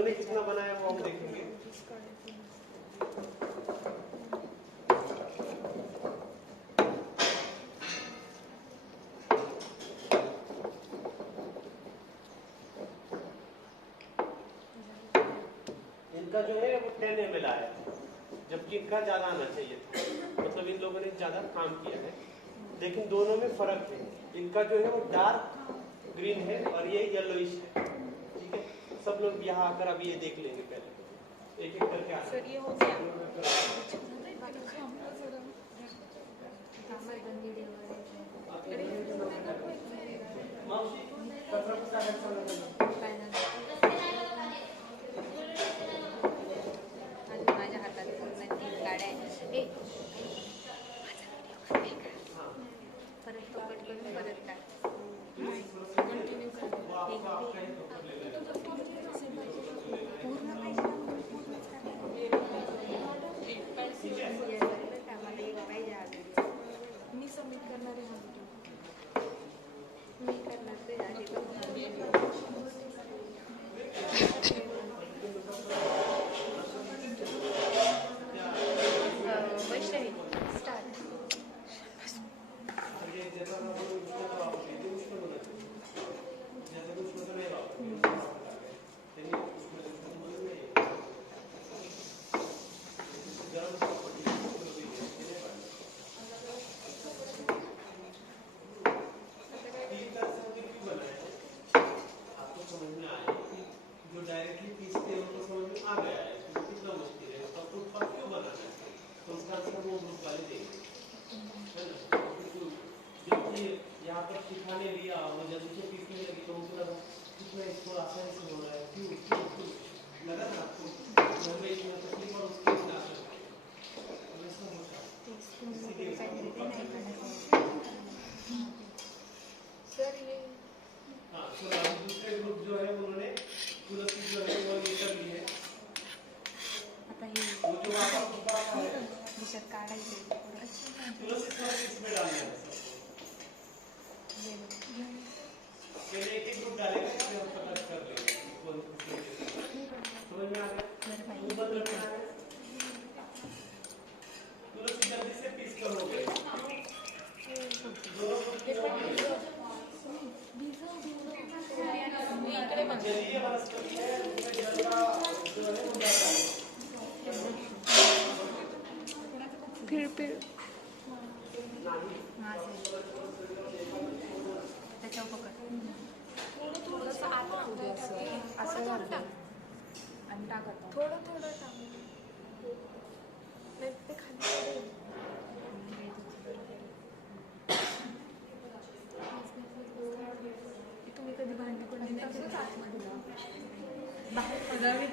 इन्होंने कितना बनाया वो हम देखेंगे। इनका जो है वो 10 ml आया, जबकि इनका ज्यादा आना चाहिए था, मतलब इन लोगों ने ज्यादा काम किया है। लेकिन दोनों में फर्क है, इनका जो है वो डार्क ग्रीन है और ये येलोइश है। ठीक है, सब लोग यहाँ आकर अभी ये देख लेंगे, पहले एक एक करके आ सर ये हो गया। माझ्या हातात पूर्ण 3 गाड्या आहेत. परत तो कट करून परत टाक. मी सबमिट करणार आहे. मी करणार ते आहे वैष्णवी स्टार्ट.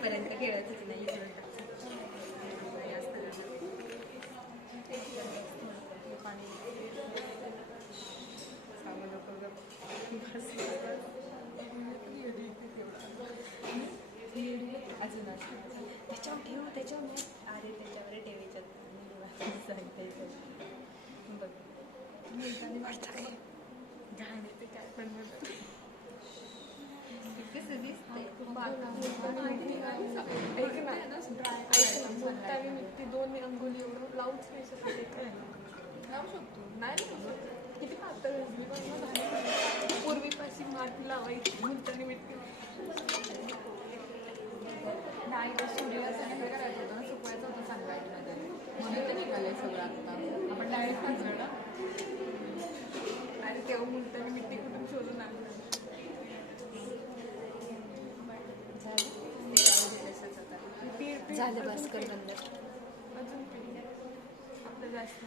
पर्यंत खेळायचं नाही. अजून त्याच्यावर ठेव, त्याच्यावर अरे त्याच्यावर ठेवायच्यात बघ काय पण दोन अंगुली एवढं लावूच नाही शकत. लावू शकतो नाही किती पातळ पूर्वीपाशी माती लावायची मुलतानी मिठी नाही. सूर्य करायचं होतं ना, सुकवायचं होतं सनलाईटमध्ये, म्हणून ते निघालंय सगळं. आता आपण डायरेक्ट खाल्लं ना, आणि तेव्हा मुलतानी मिठी कुठून शोधून आणलं. झालं बस कर नंतर अजून आपलं जास्त